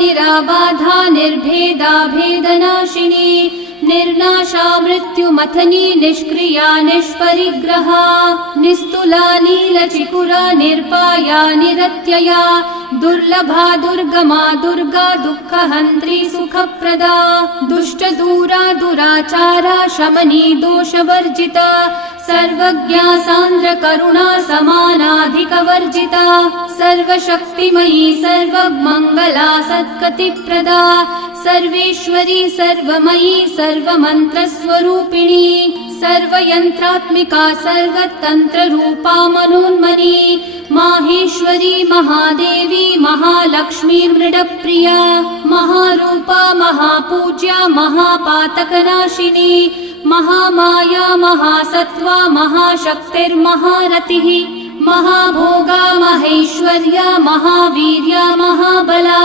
निराबाधा निर्भेदा भेदनाशिनी निर्नाशा मृत्युमथनी निष्क्रिया निष्परिग्रहा निस्तुला नीलचिकुरा निर्पाया निरत्यया दुर्लभा दुर्गमा दुर्गा दुःखहन्त्री सुखप्रदा दुष्टदूरा दुराचारा शमनी दोषवर्जिता सर्वज्ञा सान्द्र करुणा समानाधिकवर्जिता सर्वशक्तिमयी सर्वमङ्गला सत्कतिप्रदा सर्वेश्वरी सर्वमयी सर्वमन्त्रस्वरूपिणी सर्वयन्त्रात्मिका सर्वतन्त्ररूपा मनोन्मनी माहेश्वरी महादेवी महालक्ष्मी मृडप्रिया महारूपा महापूज्या महापातकनाशिनी महामाया महासत्त्वा महाशक्तिर्महारतिः महाभोगा महेश्वर्या महावीर्या महाबला